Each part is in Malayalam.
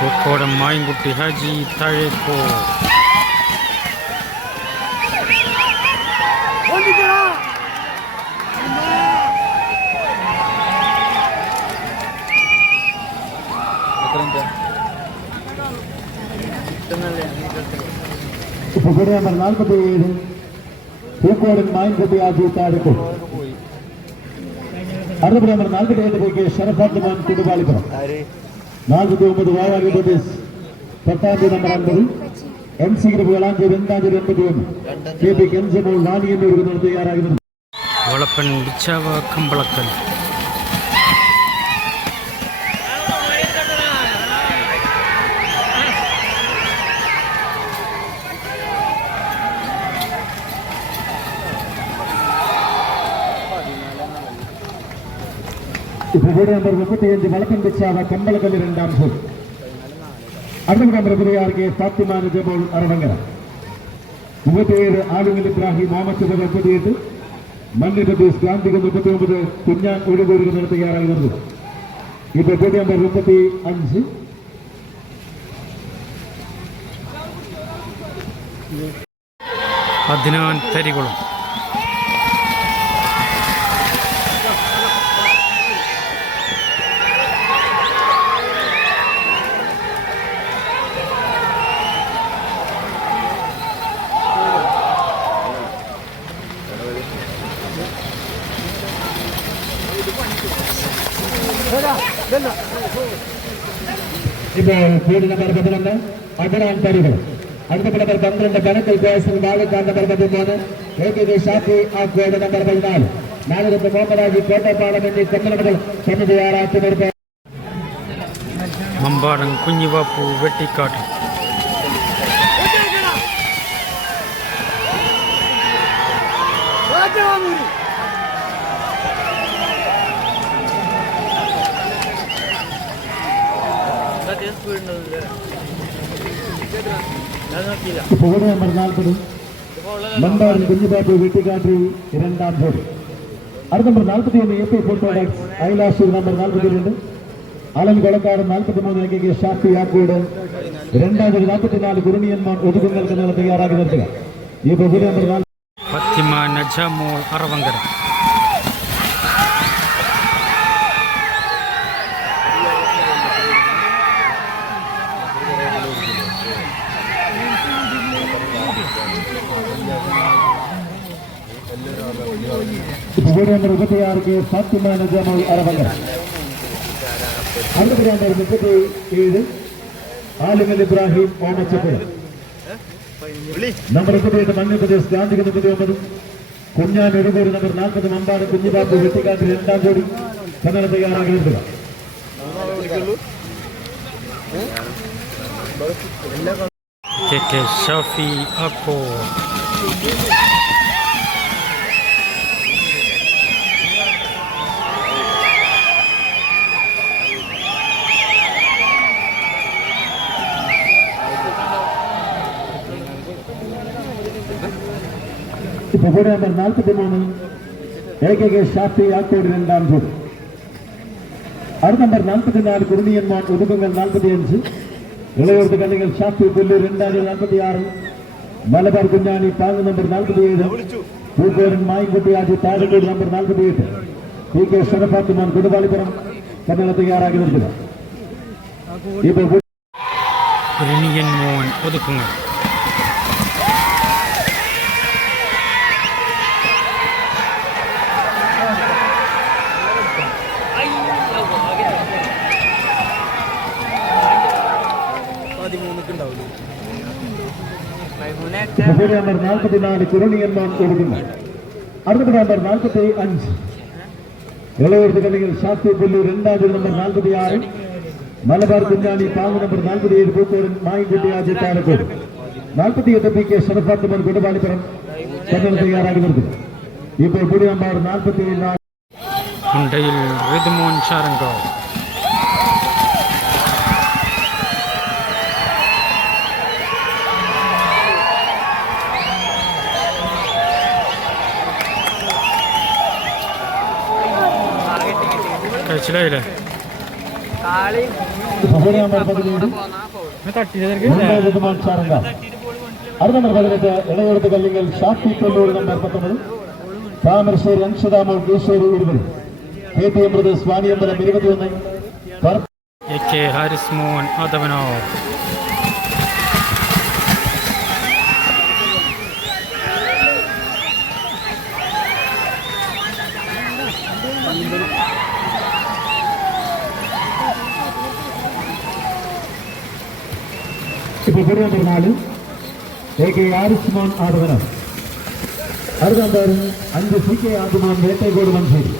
코코라 마인구피 하지 타이코 어디가 ఉపకరణ మరణాలకు ಹೂಕೋಡಿನ ಮಾಹಿತಿ ಆಗಿ ತಾಡಿತು ಅರ್ಧ ಬ್ರಾಹ್ಮಣ ನಾಲ್ಕು ಡೇಟ್ ಬಗ್ಗೆ ಶರಫಾತ್ ಮಾನ್ ಕುಡುಬಾಳಿದರು நானூத்தி ஒன்பது வாயாளி பிரதேஷ் பத்தாண்டு நம்பர் ஐம்பது எம் சிகிரப்பு ஏழாஞ்சு ரெண்டாஞ்சு எண்பத்தி ஒன்று. கே பி கென்சமோ நாணி என்பவர்கள் தயாராகிறது வளப்பன் பிச்சாவா கம்பளக்கல் ഫെബ്രുവരി നമ്പർ മുപ്പത്തിയഞ്ച് വളക്കൻ ബിച്ചാവ കമ്പളക്കല്ല് രണ്ടാം സോൺ അടുത്ത നമ്പർ ഇരുപത്തിയാറ് കെ ഫാത്തിമാന ജമോൾ അറവങ്കര മുപ്പത്തിയേഴ് ആലുങ്ങൽ ഇബ്രാഹിം മുഹമ്മദ് മുപ്പത്തിയെട്ട് മണ്ണിന്റെ പ്രദേശ് ഗാന്ധിക മുപ്പത്തി ഒമ്പത് കുഞ്ഞാൻ ഒഴികൂരുക നിന്ന് തയ്യാറായി വരുന്നത് ഈ ഫെബ്രുവരി നമ്പർ മുപ്പത്തി അഞ്ച് പതിനാൻ തരികുളം. കോടി നമ്പർ പതിനൊന്ന് അതിനാൻ തരികൾ. അടുത്ത നമ്പർ പന്ത്രണ്ട് കണക്കിൽ പേഴ്സൺ ബാലക്കാർ നമ്പർ പതിമൂന്ന് A K K Shafi Akode number പതിനാല്. നാലുകത്ത് മോഹൻരാജി കോട്ടപ്പാടം എന്നീ കമ്മലകൾ തന്നെ തയ്യാറാക്കി നിർത്തി മമ്പാടൻ കുഞ്ഞിവാപ്പു വെട്ടിക്കാട്ട്. புகழே மறுநாள்படும் மன்னாரின் குஞ்சுபாபு வெட்டிக்காற்றி இரண்டாம் ஜோடி அடுத்த நம்பர் நாற்பத்தி ஒன்று ஏபி போட்டோடாக்ஸ் ஐலாசூர் நம்பர் நாற்பத்தி ரெண்டு அலன் கொலக்காரன் நாற்பத்தி மூணு கே ஷாஃபி யாக்கூடன் இரண்டாயிரத்தி நாற்பத்தி நாலு குருணியன்மான் ஒதுக்குங்கள் தயாராக இருக்கிறார் இப்போ புதிய நம்பர் நாற்பத்தி நஜமு அரவங்கரன் നമ്പർ നാല് ഫത്തിമ ജമാൽ അറവങ്കര അറുപത്തി നമ്പർ മുപ്പത്തി ഏഴ് ആലുങ്ങൽ ഇബ്രാഹിം ഓമച്ചപ്പുഴ നമ്പർ മുപ്പത്തിയെട്ട് മണ്ണിപ്രദേശ് ഗാന്ധിക മുപ്പത്തി ഒമ്പത് കുഞ്ഞാൻ എഴുപൂര് നമ്പർ നാൽപ്പത് മമ്പാട് കുഞ്ഞിബാബു വെട്ടിക്കാട്ട് രണ്ടാം ജോഡി കന്നഡ തയ്യാറാക്കി നിർത്തുക കെ കെ ഷാഫി അക്കോ ബഹുരി നമ്പർ നാൽപ്പത്തി മൂന്ന് A K K Shafi Akkode രണ്ടാം ജോഡി അടുത്ത നമ്പർ നാൽപ്പത്തിനാല് കുറുണിയന്മാർ ഒതുക്കങ്ങൾ നാൽപ്പത്തിയഞ്ച്. ഇളയോർത്ത് കണ്ണികൾ ഷാഫി പുല്ല് രണ്ടായിരത്തി നാൽപ്പത്തി ആറ് മലബാർ കുഞ്ഞാണി പാങ് നമ്പർ നാൽപ്പത്തിയേഴ്. പൂക്കോരൻ മായിക്കുട്ടി ആജി താഴെക്കോട് നമ്പർ നാൽപ്പത്തിയെട്ട്. പി കെ ഷറഫാത്തുമാൻ കൊടുവാളിപ്പുറം കന്നഡ തയ്യാറാക്കി നിർത്തുക. ഇപ്പോൾ കുരുണിയൻ മോൻ ഒതുക്കുങ്ങൾ மசோதா நம்பர் நாற்பத்தி நாலு திருநியன்மான் கொடுக்கிறார் அடுத்தபடி நம்பர் நாற்பத்தி அஞ்சு. இளவரசு கல்லியில் சாஸ்திரி புள்ளி இரண்டாவது நம்பர் நாற்பத்தி ஆறு. மலபார் குஞ்சாணி பாங்கு நம்பர் நாற்பத்தி ஏழு பூத்தோரின் மாயங்குட்டி ஆஜி தாரக்கூர் நாற்பத்தி எட்டு பி கே சரபாத்தமன் குடபாலிபுரம் கண்ணன் தயாராக இருக்கிறது இப்போ புள்ளி நம்பர் நாற்பத்தி நாலு. இன்றையில் ரிதுமோன் சாரங்கோ. കഴിച്ചില്ലായില്ലേ ഫെബ്രുവരി നമ്പർ പതിനെട്ട് ഇളയോടത്ത് കല്ലിങ്ങൽ ഷാഫി കൊല്ലൂർ നമ്പർ പത്തൊമ്പത് താമരശ്ശേരി അൻഷദാമോൾ ഈശ്വരി ഇരുപത് K T M brothers Vaniyambalam ഇരുപത്തിയൊന്ന് എ കെ ഹാരിസ് മോഹൻ ആദവനോർ இப்போ கொண்டு வந்திருந்தாலும் ஏகே ஆரிஸ்மான் ஆடுவனர் அருகாந்தாரு அஞ்சு சி கே ஆண்டுமான் வேட்டைகோடு மஞ்சேரி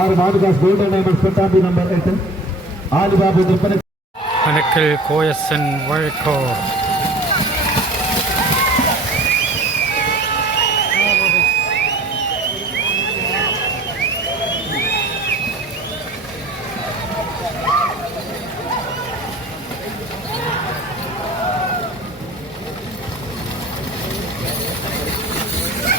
ஆறு மாடுகாஸ் கோல்டன் டைமண்ட் பத்தாண்டு நம்பர் எட்டு. ஆலிபாபு விற்பனை கணக்கில் கோயசன் வழக்கோ.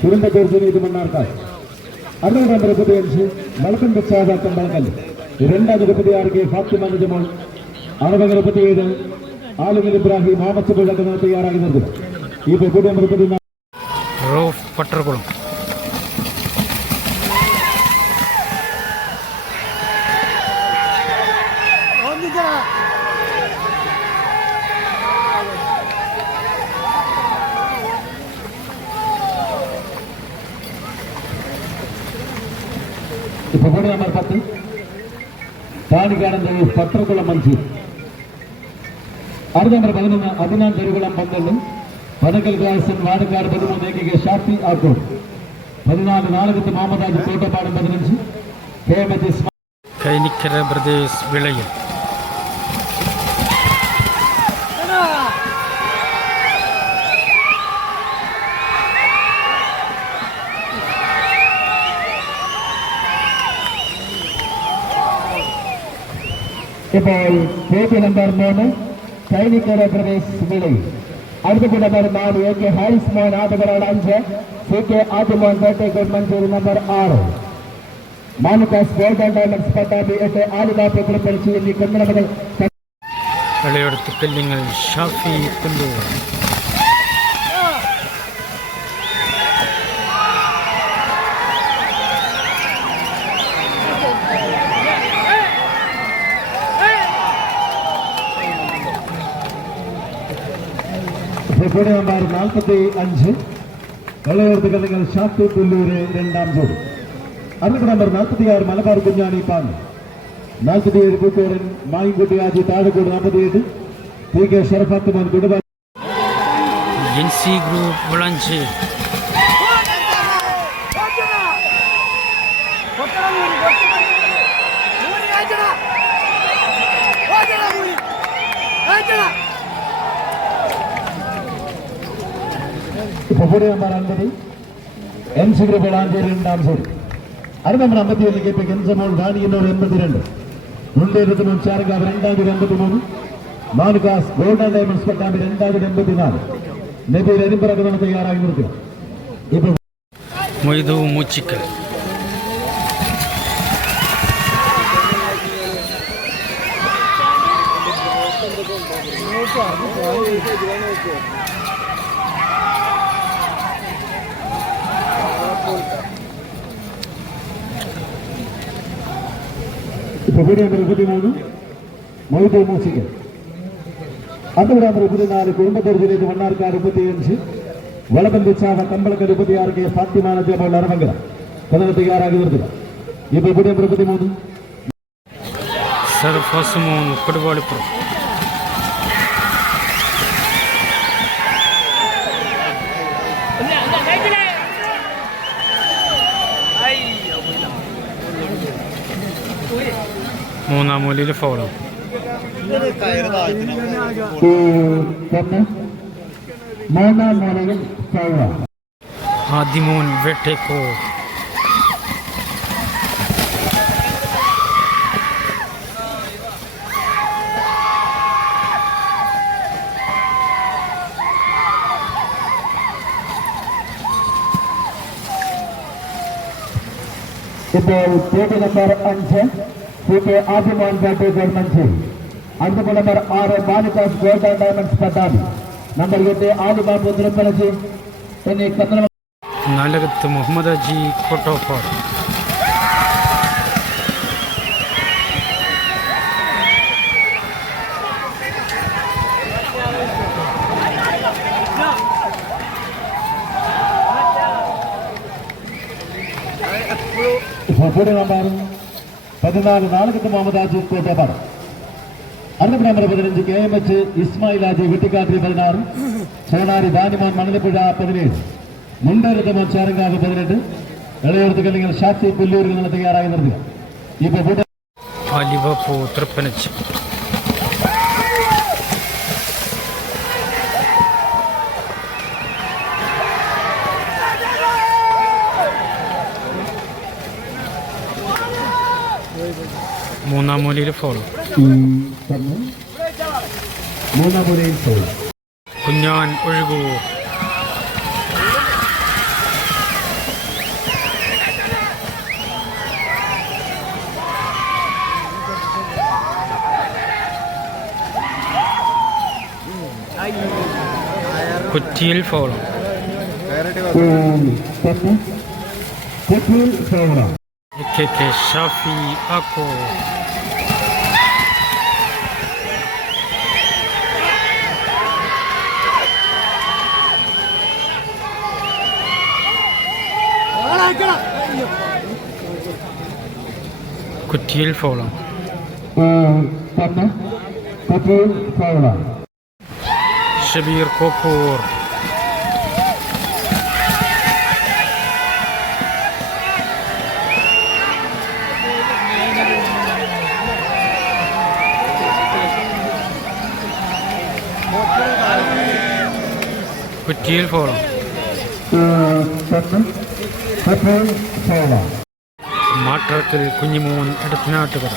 കുറുമ്പത്തൂർ ജനീത് മണ്ണാർക്കാട് നമ്പർ മുപ്പത്തിയഞ്ച് മലക്കൻ പ്രസാദ കമ്പളക്കല്ല് രണ്ടാം മുപ്പത്തിയാറ് കെ ഫാത്തിമ നിജമോൾ അറുപത് മുപ്പത്തിയേഴ് ആലുങ്ങൽ ഇബ്രാഹിം ആമത്ത് പുഴക്കുന്ന തയ്യാറാക്കി നിർത്തുക ഈ മുപ്പത്തിനാല്. റോഫ് പട്ടർകുളം. ದಾವಣಿ ನಂಬರ್ ಪತ್ತು ದಾಡಿಗಾಡನ್ ರವಿ ಪತ್ರಕುಳ ಮಂಜೂರ್ ಅರ್ಧ ನಂಬರ್ ಹದಿನೊಂದು ಹದಿನಾಲ್ಕು ಜರುಗಳ ಪಂದೊಂದು పదకల్ కావాల్సిన వాడకాడు పదమూడు ఏకైక షాఫీ ఆకూర్ పద్నాలుగు నాలుగు మామరాజు తోటపాడు పది నుంచి కేఎంఎస్ కైనిక్కర ప్రదేశ్ విళయం ഇപ്പോൾ പേജ് നമ്പർ മൂന്ന് സൈനികര പ്രദേശ് വിളി. അടുത്ത നമ്പർ നാല് എ കെ ഹാരിസ് മോൻ ആദകരാട് അഞ്ച് സി കെ ആദിമോൻ പേട്ടെ മഞ്ചേരി നമ്പർ ആറ്. മാനുക്കാസ് ഗോൾഡൻ ഡയമണ്ട്സ് പട്ടാമ്പി എട്ട് ആലുകാപ്പ് കുറിപ്പളിച്ച് എന്നീ കുന്നടമകൾ ഇളയെടുത്ത് കല്ലിങ്ങൽ ഷാഫി കൊല്ലൂർ ഫെബ്രുവരി നമ്പർ നാൽപ്പത്തി അഞ്ച് വെള്ളയോർത്ത് കല്ലുകൾ ഷാഫി പുല്ലൂര് രണ്ടാം ജോഡി അടുത്ത നമ്പർ നാൽപ്പത്തിയാറ് മലബാർ കുഞ്ഞാണി പാങ് നാൽപ്പത്തിയേഴ് കൂട്ടൂരൻ മായിൻകുട്ടി ആജി താഴെക്കോട് നാൽപ്പത്തിയെട്ട് പി കെ ഷറഫത്ത് മോൻ കുടുംബ എൻ സി ഗ്രൂപ്പ് വളാഞ്ചേരി ഫെബ്രുവരി നമ്പർ അൻപത് എം സി ഗ്രൂപ്പ് വളാഞ്ചേരി രണ്ടാം ജോഡി അടുത്ത നമ്പർ അമ്പത്തിയൊന്ന് കെ പി കെൻസമോൾ റാണിയന്നൂർ എൺപത്തിരണ്ട് മുണ്ടേ ഇരുപത്തിമൂന്ന് ചാരങ്കാവ് രണ്ടായിരത്തി എൺപത്തിമൂന്ന് മാനുകാസ് ഗോൾഡൻ ഡയമണ്ട്സ് പട്ടാമ്പി രണ്ടായിരത്തി എൺപത്തിനാല് നബീർ എരിമ്പിറക്കുന്ന തയ്യാറായി നിർത്തുക ഇപ്പോൾ മൊയ്തു മൂച്ചിക്കൽ ഫെബ്രുവരി നമ്പർ ഇരുപത്തിമൂന്ന് മൊയ്തു മൂസിക്കൽ അടുത്ത നമ്പർ ഇരുപത്തിനാല് കുടുംബത്തോർജിലേക്ക് മണ്ണാർക്കാട് മുപ്പത്തിയഞ്ച് വളപന്തി ചാവ കമ്പളക്കൽ മുപ്പത്തിയാറ് കെ ഫാത്തിമ നജമോൾ അറവങ്കര കഥകൾ തയ്യാറാക്കി നിർത്തുക ഈ ഫെബ്രുവരി നമ്പർ ഇരുപത്തിമൂന്ന് സർ ഫസുമോൻ കൊടുവാളിപ്പുറം മൂന്നാം മൂലയിൽ ഫൗളാണ് ഒന്ന് മൂന്നാം മൂലയിൽ ഫൗള ആദിമോൻ വെട്ടേക്കോ ഇപ്പോൾ പേര് നമ്പർ അഞ്ച് पीके आभिमान बैठे गवर्नमेंट से अंदर नंबर आर बालिका गोल्डन डायमंड्स पटा नंबर गेटे आलू बाप उधर पर जी इन्हें कतर नालगत मोहम्मद जी फ़ोटो फॉर फ़ोटो नंबर പതിനാല് നാലുകത്ത് മുഹമ്മദ് ആജി കോട്ടപ്പാട് അടുത്ത നമ്പർ പതിനഞ്ച് K M H Ismail Haji Vettikkattil പതിനാറ് സോണാരി ദാനിമാൻ മണലപ്പുഴ പതിനേഴ് മുണ്ടേരത്തമോൻ ചാരങ്കാവ് പതിനെട്ട് ഇളയോർത്ത് കല്ലിങ്ങൾ ഷാഫി പുല്ലൂരിൽ നിന്ന് തയ്യാറായി നിർത്തുക. ഇപ്പൊ മൂന്നാം മൂലയിൽ ഫൗൾ മൂന്നാം മുറിയിൽ തോന്നും കുഞ്ഞാൻ ഒഴുകൂ കൊച്ചിയിൽ ഫൗളം തന്നെ കുറ്റിയിൽ സേവനം കെ കെ ഷാഫി ആക്കോ കുറ്റിയിൽ ഫൗളം തന്നെ കുറ്റിയിൽ സേവനം ഷബീർ കോക്കൂർ കുറ്റിയിൽ ഫൗളം തന്നെ കുറ്റിയിൽ സേവനം മാട്ടറക്കൽ കുഞ്ഞിമോൻ പറ.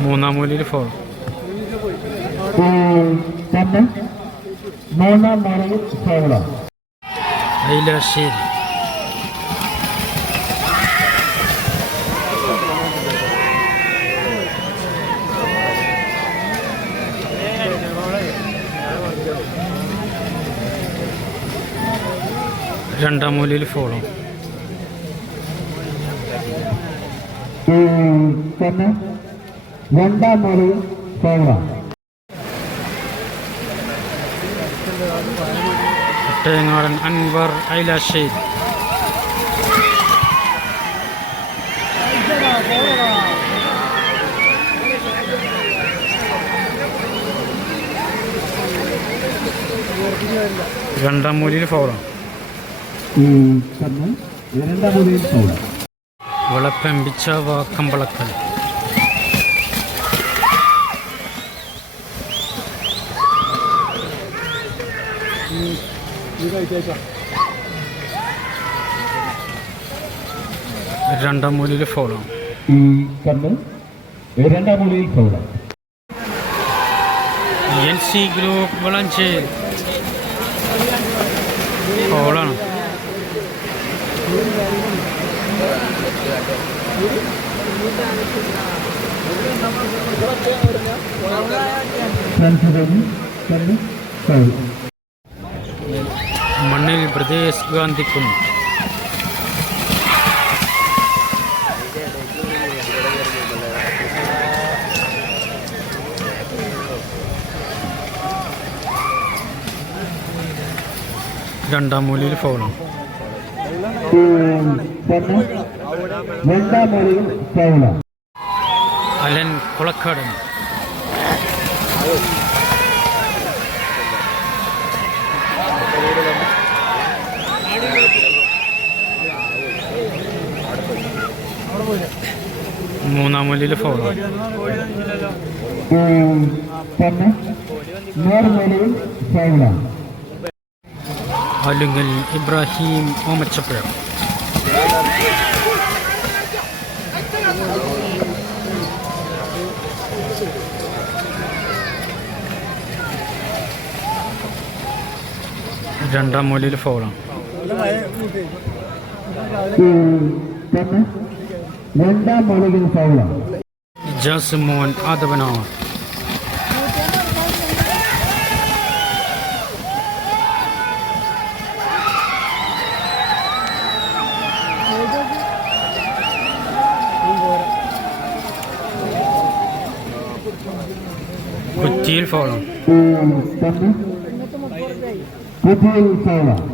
മൂന്നാം മൂലയിൽ തന്നെ മൂന്നാം മൂലയിൽ സേവനം ഐലാശ്ശേരി രണ്ടാം മൂലയിൽ ഫോളോ തന്നെ രണ്ടാം മൂലയിൽ ഫോളോ ഒട്ടയങ്ങാടൻ അൻവർ ഐലാശ്ശേരി രണ്ടാം മൂലയിൽ ഫൗളാണ് തന്നെ രണ്ടാം മുറിയിൽ സേവനം വളപ്പം ബിച്ചാവ കമ്പളക്കൽ രണ്ടാം മൂലയിൽ ഫൗളാണ് രണ്ടാം മുറിയിൽ സേവനം എൻ സി ഗ്രൂപ്പ് വളഞ്ചേരി ഫൗളാണ് മണ്ണിൽ പ്രദേശ് ഗാന്ധിക്കുന്ന് രണ്ടാം മൂലയിൽ ഫോണോ തന്നെ രണ്ടാം മണിയിൽ തവണ അലൻ കുളക്കാട്. മൂന്നാം മൊലിയിൽ ഫോളോ അലുങ്കൽ ഇബ്രാഹിം ഓമച്ചപ്പുഴ. രണ്ടാം മൂലയിൽ ഫോളാണ് രണ്ടാം മണിയിൽ ഫൗളാണ് ഇജാസ് മോൻ ആദവനാണ്. കുറ്റിയിൽ ഫൗളാണ് Putin Sala.